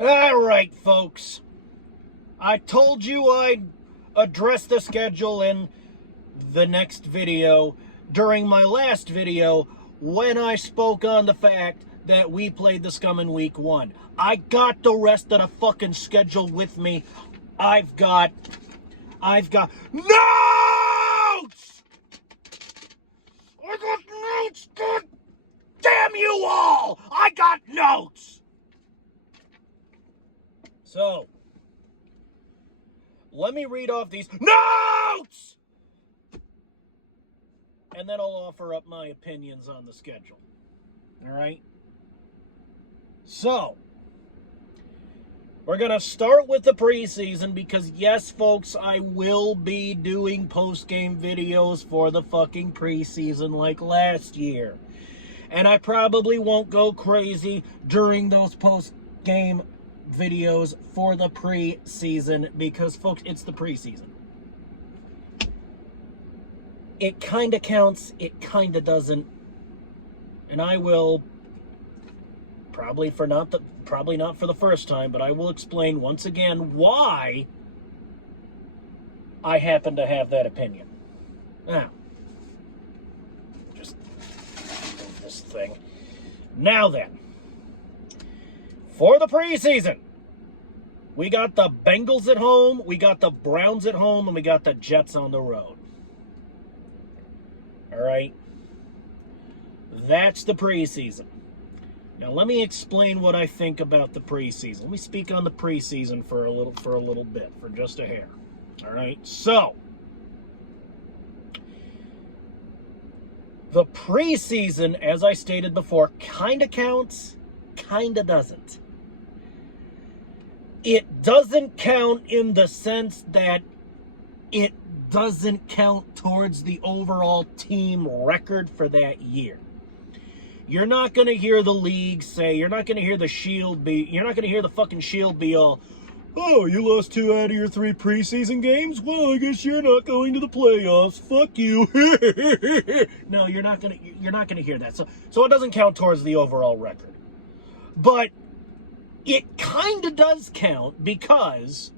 All right, folks. I told you I'd address the schedule in the next video during my last video when I spoke on the fact that we played the Scum in week 1. I got the rest of the fucking schedule with me. I've got notes! I got notes! God damn you all! I got notes! So, let me read off these notes! And then I'll offer up my opinions on the schedule. All right? So, we're going to start with the preseason because, yes, folks, I will be doing post-game videos for the fucking preseason like last year. And I probably won't go crazy during those post-game videos for the preseason because, folks, it's the preseason. It kind of counts, it kind of doesn't. And I will probably not for the first time, but I will explain once again why I happen to have that opinion. Now, just move this thing. Now then, for the preseason, we got the Bengals at home, we got the Browns at home, and we got the Jets on the road. All right? That's the preseason. Now let me explain what I think about the preseason. Let me speak on the preseason for a little bit, for just a hair. All right? So, the preseason, as I stated before, kind of counts, kind of doesn't. It doesn't count in the sense that it doesn't count towards the overall team record for that year. You're not going to hear the league say, you're not going to hear the Shield be, you're not going to hear the fucking Shield be all, oh, you lost 2 out of your 3 preseason games? Well, I guess you're not going to the playoffs. Fuck you. No, you're not going to hear that. So it doesn't count towards the overall record. But it kind of does count because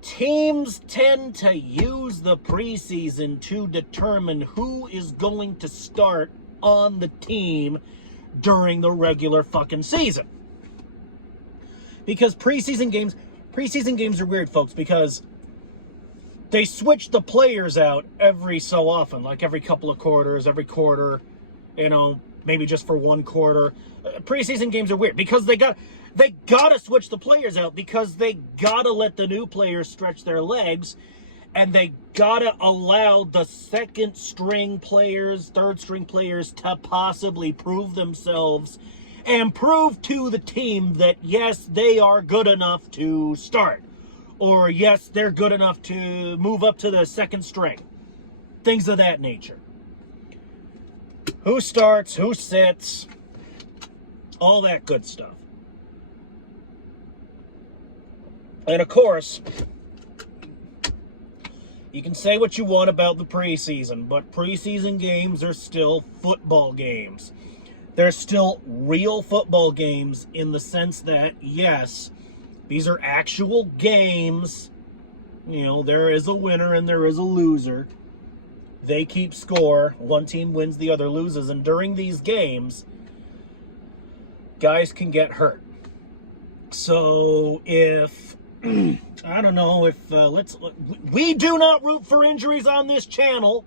teams tend to use the preseason to determine who is going to start on the team during the regular fucking season. Because preseason games are weird, folks, because they switch the players out every so often, like every couple of quarters, every quarter, maybe just for one quarter. Preseason games are weird because they gotta switch the players out because they gotta let the new players stretch their legs, and they gotta allow the second string players, third string players to possibly prove themselves and prove to the team that yes, they are good enough to start, or yes, they're good enough to move up to the second string. Things of that nature. Who starts, who sits, all that good stuff. And of course, you can say what you want about the preseason, but preseason games are still football games. They're still real football games in the sense that, yes, these are actual games. There is a winner and there is a loser. They keep score. One team wins, the other loses. And during these games, guys can get hurt. So if I don't know if we do not root for injuries on this channel.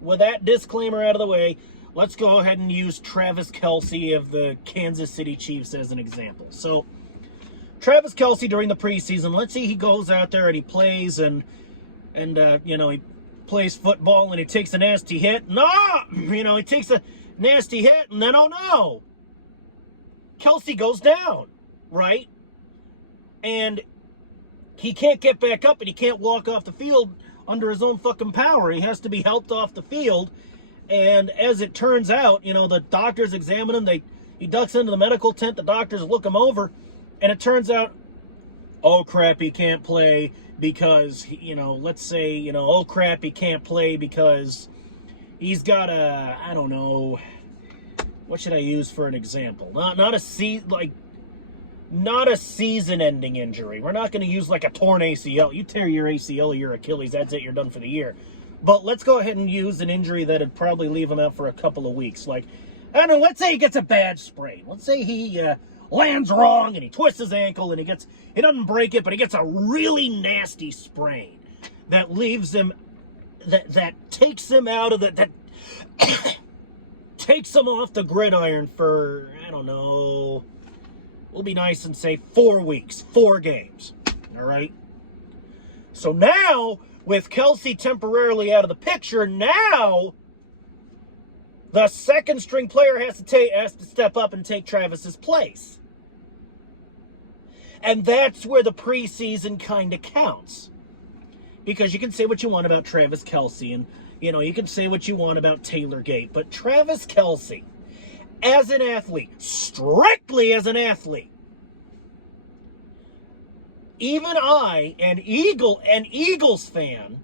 With that disclaimer out of the way, let's go ahead and use Travis Kelce of the Kansas City Chiefs as an example. So, Travis Kelce during the preseason, let's say he goes out there and he plays and he plays football and he takes a nasty hit. No, he takes a nasty hit and then oh no, Kelce goes down, right? And he can't get back up and he can't walk off the field under his own fucking power. He has to be helped off the field. And as it turns out, the doctors examine him. He ducks into the medical tent. The doctors look him over. And it turns out, oh crap, he can't play because, let's say, oh crap, he can't play because he's got I don't know, what should I use for an example? Not a C, like, not a season-ending injury. We're not going to use like a torn ACL. You tear your ACL or your Achilles, that's it, you're done for the year. But let's go ahead and use an injury that would probably leave him out for a couple of weeks. Like, I don't know, let's say he gets a bad sprain. Let's say he lands wrong and he twists his ankle and he doesn't break it, but he gets a really nasty sprain that leaves him, that takes him out of that takes him off the gridiron for, I don't know, we'll be nice and say 4 weeks, 4 games. All right. So now, with Kelce temporarily out of the picture, now the second string player has to step up and take Travis's place. And that's where the preseason kind of counts. Because you can say what you want about Travis Kelce, and you can say what you want about Taylor Gate, but Travis Kelce, as an athlete, strictly as an athlete, even I, an Eagles fan,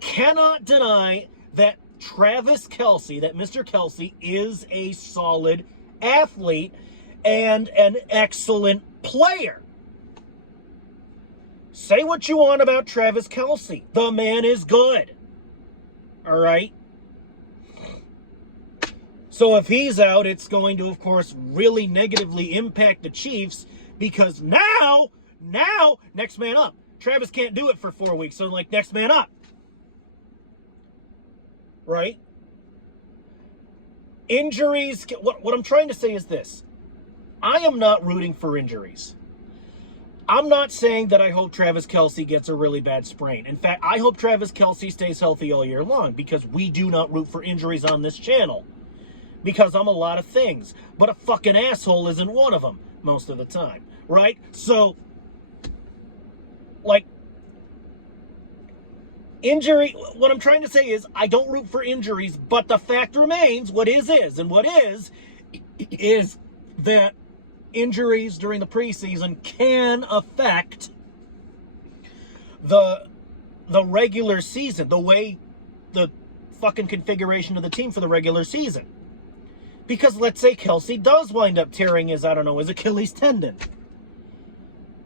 cannot deny that Travis Kelce, that Mr. Kelce, is a solid athlete and an excellent player. Say what you want about Travis Kelce. The man is good. All right? So if he's out, it's going to, of course, really negatively impact the Chiefs, because now, next man up. Travis can't do it for 4 weeks, so next man up. Right? Injuries, what I'm trying to say is this. I am not rooting for injuries. I'm not saying that I hope Travis Kelce gets a really bad sprain. In fact, I hope Travis Kelce stays healthy all year long, because we do not root for injuries on this channel. Because I'm a lot of things, but a fucking asshole isn't one of them most of the time, right? So, injury, what I'm trying to say is I don't root for injuries, but the fact remains, what is, and what is that injuries during the preseason can affect the regular season, the fucking configuration of the team for the regular season. Because let's say Kelce does wind up tearing his Achilles tendon.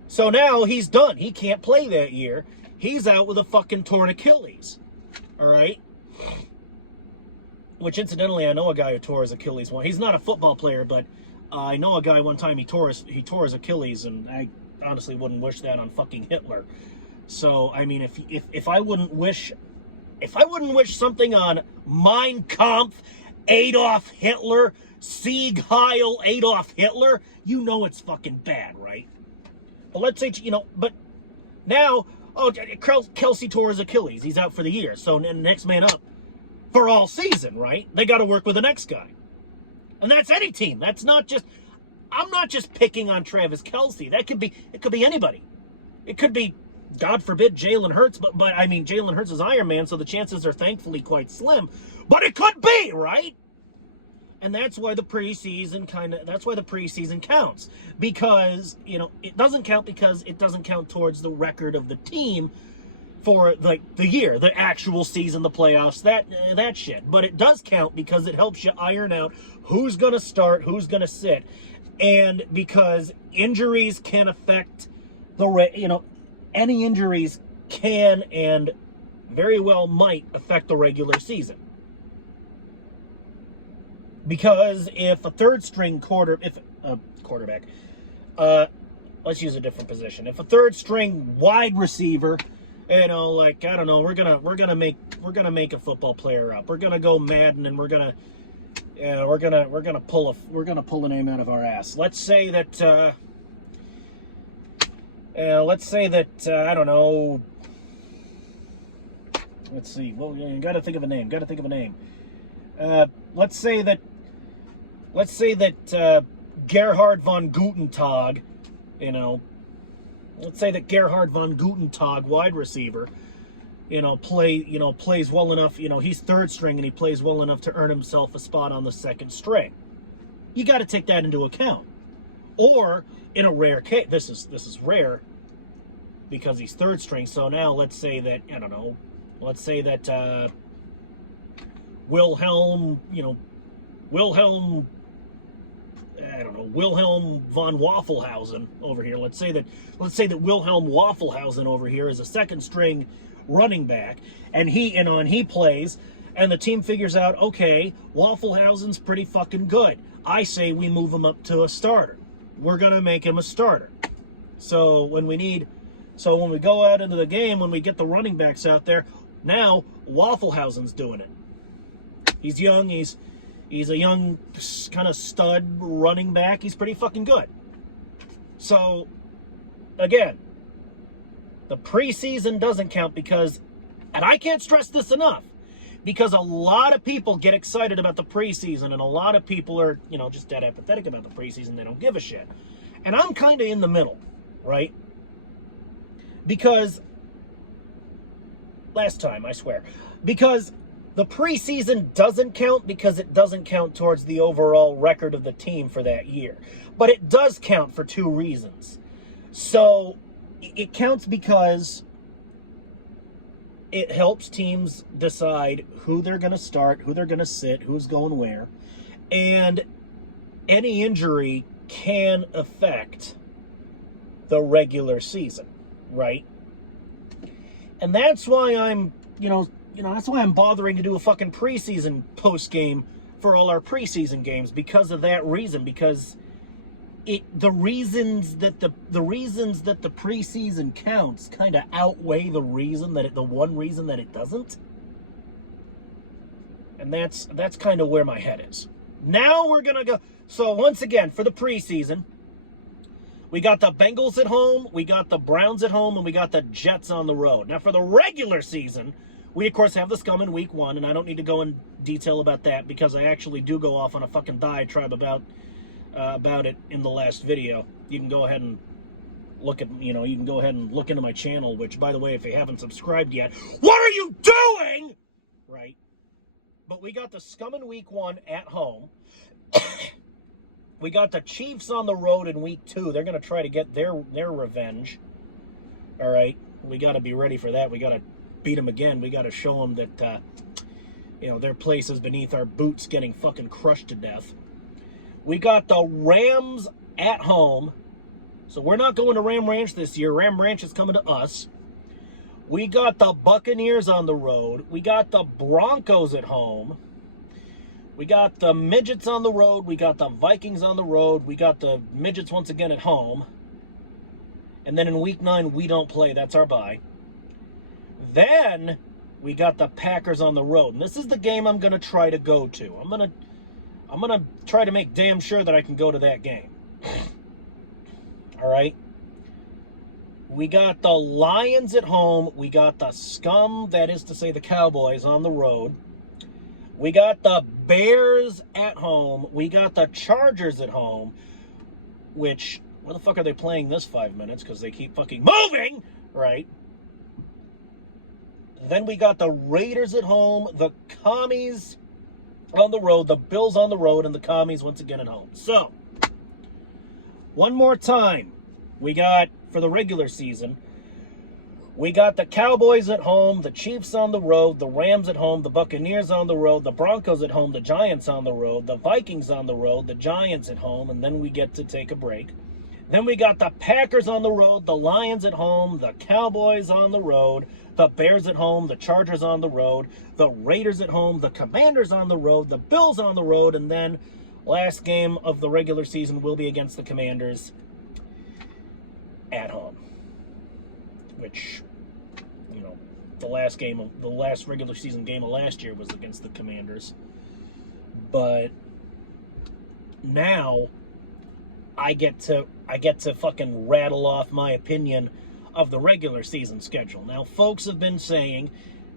So now he's done. He can't play that year. He's out with a fucking torn Achilles. All right? Which, incidentally, I know a guy who tore his Achilles once. He's not a football player, but I know a guy one time he tore his Achilles, and I honestly wouldn't wish that on fucking Hitler. So, I mean, if I wouldn't wish something on Mein Kampf, Adolf Hitler, Sieg Heil Adolf Hitler, it's fucking bad, right? But let's say, but now, Kelce tore his Achilles. He's out for the year. So next man up for all season, right? They got to work with the next guy. And that's any team. That's not just, I'm not just picking on Travis Kelce. It could be anybody. It could be, God forbid, Jalen Hurts, but I mean, Jalen Hurts is Iron Man, so the chances are thankfully quite slim. But it could be, right? And that's why the preseason counts. Because, it doesn't count because it doesn't count towards the record of the team for, the year, the actual season, the playoffs, that shit. But it does count because it helps you iron out who's going to start, who's going to sit. And because injuries can affect any injuries can and very well might affect the regular season. Because if a third string quarterback, let's use a different position. If a third string wide receiver, I don't know, we're gonna make a football player up. We're gonna go Madden and we're gonna pull a name out of our ass. Let's say that I don't know. Let's see. Well, you gotta think of a name. Let's say that Gerhard von Gutentag, let's say that Gerhard von Gutentag, wide receiver, plays well enough, he's third string and he plays well enough to earn himself a spot on the second string. You got to take that into account. Or in a rare case, this is rare because he's third string. So now let's say that, Wilhelm, I don't know, Wilhelm von Waffelhausen over here. Let's say that Wilhelm Waffelhausen over here is a second string running back, and he plays, and the team figures out, okay, Waffelhausen's pretty fucking good. I say we move him up to a starter. We're gonna make him a starter. So when we go out into the game, when we get the running backs out there, now Waffelhausen's doing it. He's young. He's a young kind of stud running back. He's pretty fucking good. So, again, the preseason doesn't count because, and I can't stress this enough, because a lot of people get excited about the preseason, and a lot of people are, just dead apathetic about the preseason. They don't give a shit. And I'm kind of in the middle, right? Because, last time, I swear, because the preseason doesn't count because it doesn't count towards the overall record of the team for that year. But it does count for two reasons. So, it counts because it helps teams decide who they're going to start, who they're going to sit, who's going where. And any injury can affect the regular season, right? And that's why I'm, that's why I'm bothering to do a fucking preseason post game for all our preseason games, because of that reason. Because the reasons that the preseason counts kind of outweigh the one reason that it doesn't. And that's kind of where my head is. Now we're gonna go. So once again, for the preseason, we got the Bengals at home, we got the Browns at home, and we got the Jets on the road. Now for the regular season, we, of course, have the scum in week 1, and I don't need to go in detail about that because I actually do go off on a fucking diatribe about it in the last video. You can go ahead and look into my channel, which, by the way, if you haven't subscribed yet, what are you doing? Right? But we got the scum in week 1 at home. We got the Chiefs on the road in week 2. They're going to try to get their revenge. All right? We got to be ready for that. We got to beat them again. We got to show them that, their place is beneath our boots getting fucking crushed to death. We got the Rams at home. So we're not going to Ram Ranch this year. Ram Ranch is coming to us. We got the Buccaneers on the road. We got the Broncos at home. We got the Midgets on the road. We got the Vikings on the road. We got the Midgets once again at home. And then in week 9, we don't play. That's our bye. Then we got the Packers on the road. And this is the game I'm going to try to go to. I'm going to try to make damn sure that I can go to that game. All right? We got the Lions at home. We got the scum, that is to say the Cowboys, on the road. We got the Bears at home. We got the Chargers at home, which, where the fuck are they playing this 5 minutes? Because they keep fucking moving, right? Then we got the Raiders at home, the Commies on the road, the Bills on the road, and the Commies once again at home. So, one more time, we got, for the regular season, we got the Cowboys at home, the Chiefs on the road, the Rams at home, the Buccaneers on the road, the Broncos at home, the Giants on the road, the Vikings on the road, the Giants at home, and then we get to take a break. Then we got the Packers on the road, the Lions at home, the Cowboys on the road, the Bears at home, the Chargers on the road, the Raiders at home, the Commanders on the road, the Bills on the road, and then last game of the regular season will be against the Commanders at home. Which, the last regular season game of last year was against the Commanders. But now I get to fucking rattle off my opinion of the regular season schedule. Now, folks have been saying,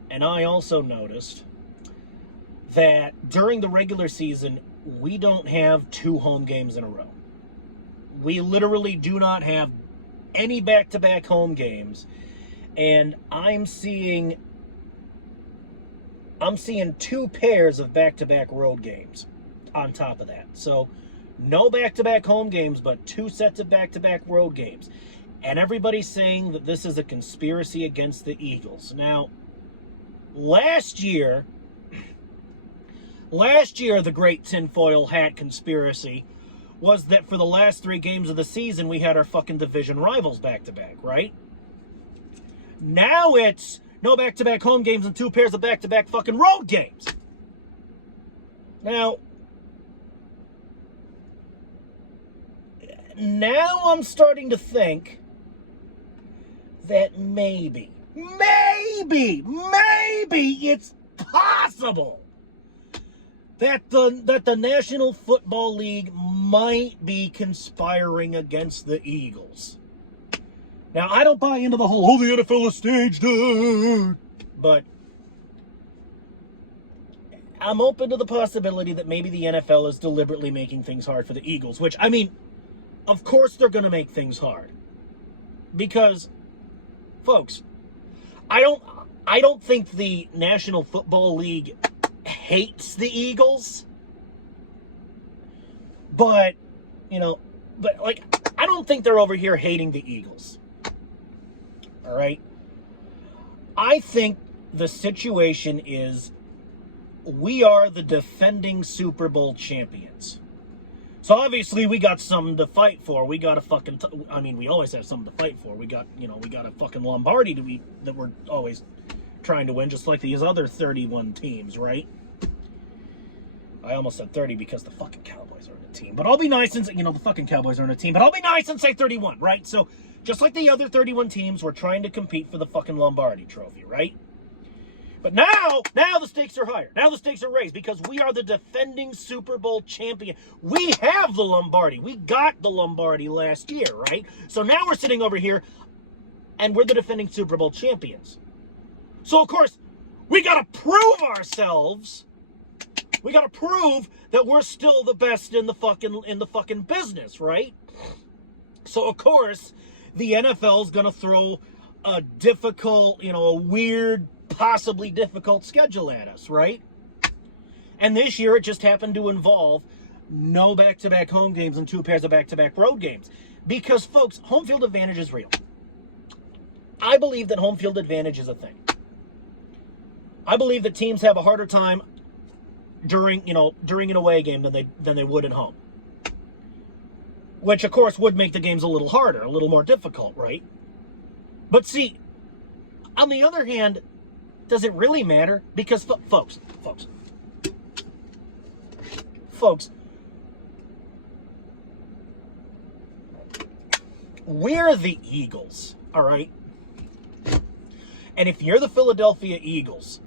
and I also noticed, that during the regular season, we don't have 2 home games in a row. We literally do not have any back-to-back home games. And I'm seeing 2 pairs of back-to-back road games on top of that. So, no back-to-back home games, but 2 sets of back-to-back road games. And everybody's saying that this is a conspiracy against the Eagles. Now, last year, the great tinfoil hat conspiracy was that for the last 3 games of the season, we had our fucking division rivals back-to-back, right? Now it's no back-to-back home games and 2 pairs of back-to-back fucking road games. Now I'm starting to think that maybe it's possible that the National Football League might be conspiring against the Eagles. Now, I don't buy into the whole, the NFL is staged, but I'm open to the possibility that maybe the NFL is deliberately making things hard for the Eagles, which, I mean, of course they're going to make things hard. Because, folks, I don't think the National Football League hates the Eagles. But, I don't think they're over here hating the Eagles. All right? I think the situation is we are the defending Super Bowl champions. So obviously we got something to fight for. We got a fucking, we always have something to fight for. We got a fucking Lombardi that we're always trying to win, just like these other 31 teams, right? I almost said 30 because the fucking Cowboys are in a team. But I'll be nice and say, the fucking Cowboys are in a team. But I'll be nice and say 31, right? So just like the other 31 teams, we're trying to compete for the fucking Lombardi trophy, right? But now the stakes are higher. Now the stakes are raised because we are the defending Super Bowl champion. We have the Lombardi. We got the Lombardi last year, right? So now we're sitting over here and we're the defending Super Bowl champions. So, of course, we got to prove ourselves. We got to prove that we're still the best in the fucking business, right? So, of course, the NFL is going to throw a difficult, a weird, possibly difficult schedule at us, right? And this year it just happened to involve no back-to-back home games and 2 pairs of back-to-back road games. Because, folks, home field advantage is real. I believe that home field advantage is a thing. I believe that teams have a harder time during an away game than they would at home. Which, of course, would make the games a little harder, a little more difficult, right? But see, on the other hand, does it really matter? Because, folks, we're the Eagles, all right? And if you're the Philadelphia Eagles,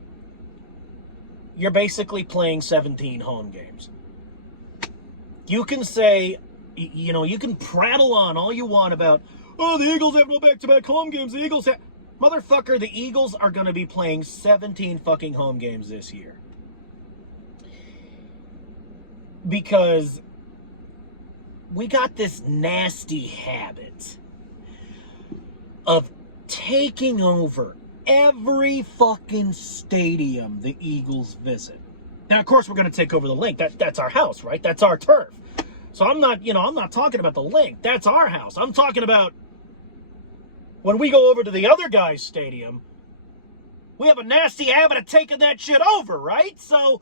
you're basically playing 17 home games. You can say, you can prattle on all you want about, the Eagles have no back-to-back home games. The Eagles have... Motherfucker, the Eagles are going to be playing 17 fucking home games this year. Because we got this nasty habit of taking over every fucking stadium the Eagles visit. Now, of course, we're going to take over the Link. That's our house, right? That's our turf. So I'm not talking about the Link. That's our house. I'm talking about when we go over to the other guy's stadium, we have a nasty habit of taking that shit over, right? So,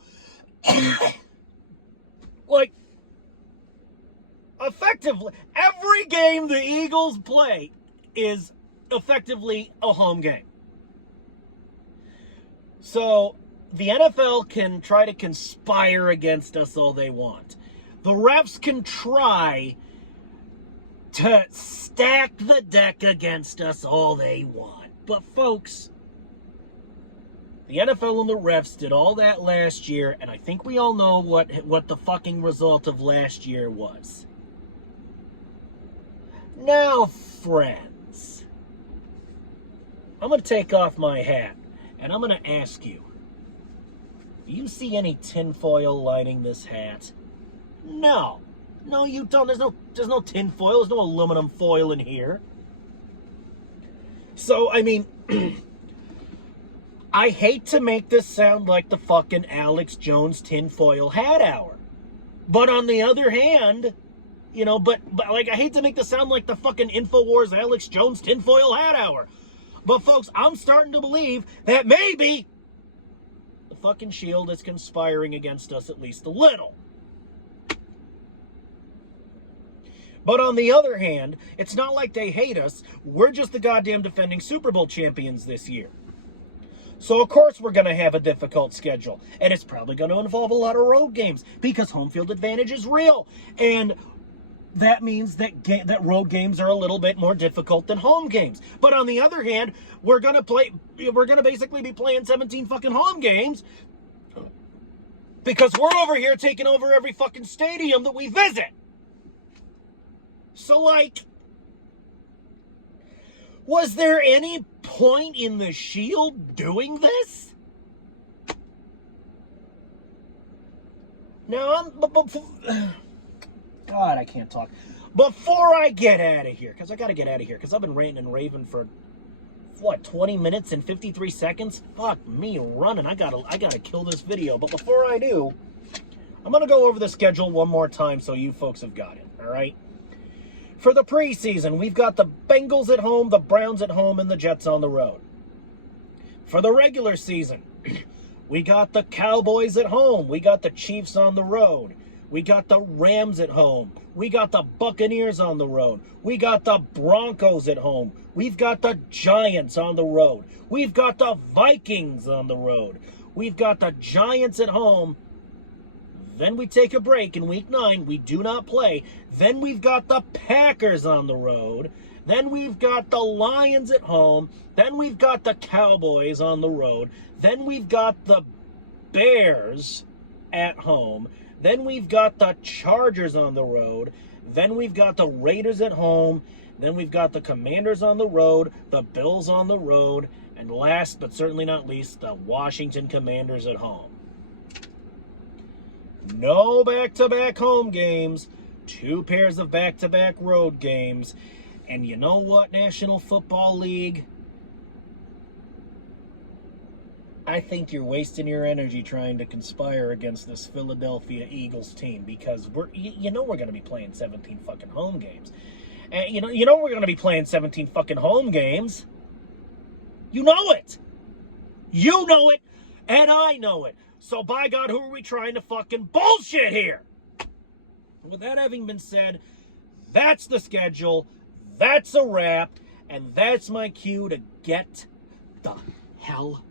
effectively, every game the Eagles play is effectively a home game. So, the NFL can try to conspire against us all they want. The refs can try to stack the deck against us all they want. But folks, the NFL and the refs did all that last year, and I think we all know what the fucking result of last year was. Now, friends, I'm going to take off my hat, and I'm going to ask you, do you see any tinfoil lining this hat? No. No, you don't. There's no tin foil. There's no aluminum foil in here. So, I hate to make this sound like the fucking Alex Jones tinfoil hat hour. But on the other hand, but I hate to make this sound like the fucking InfoWars Alex Jones tinfoil hat hour. But folks, I'm starting to believe that maybe the fucking Shield is conspiring against us at least a little. But on the other hand, it's not like they hate us. We're just the goddamn defending Super Bowl champions this year. So, of course, we're going to have a difficult schedule. And it's probably going to involve a lot of road games because home field advantage is real. And that means that road games are a little bit more difficult than home games. But on the other hand, we're going to basically be playing 17 fucking home games because we're over here taking over every fucking stadium that we visit. So, like, was there any point in the Shield doing this? Now, God, I can't talk. Before I get out of here, because I got to get out of here, because I've been ranting and raving for, 20 minutes and 53 seconds? Fuck me running. I gotta kill this video. But before I do, I'm going to go over the schedule one more time so you folks have got it, all right? For the preseason, we've got the Bengals at home, the Browns at home, and the Jets on the road. For the regular season, we got the Cowboys at home. We got the Chiefs on the road. We got the Rams at home. We got the Buccaneers on the road. We got the Broncos at home. We've got the Giants on the road. We've got the Vikings on the road. We've got the Giants at home. Then we take a break in week 9. We do not play. Then we've got the Packers on the road. Then we've got the Lions at home. Then we've got the Cowboys on the road. Then we've got the Bears at home. Then we've got the Chargers on the road. Then we've got the Raiders at home. Then we've got the Commanders on the road, the Bills on the road, and last but certainly not least, the Washington Commanders at home. No back-to-back home games, 2 pairs of back-to-back road games. And you know what, National Football League? I think you're wasting your energy trying to conspire against this Philadelphia Eagles team because we're going to be playing 17 fucking home games. And you know we're going to be playing 17 fucking home games. You know it. You know it, and I know it. So by God, who are we trying to fucking bullshit here? With that having been said, that's the schedule, that's a wrap, and that's my cue to get the hell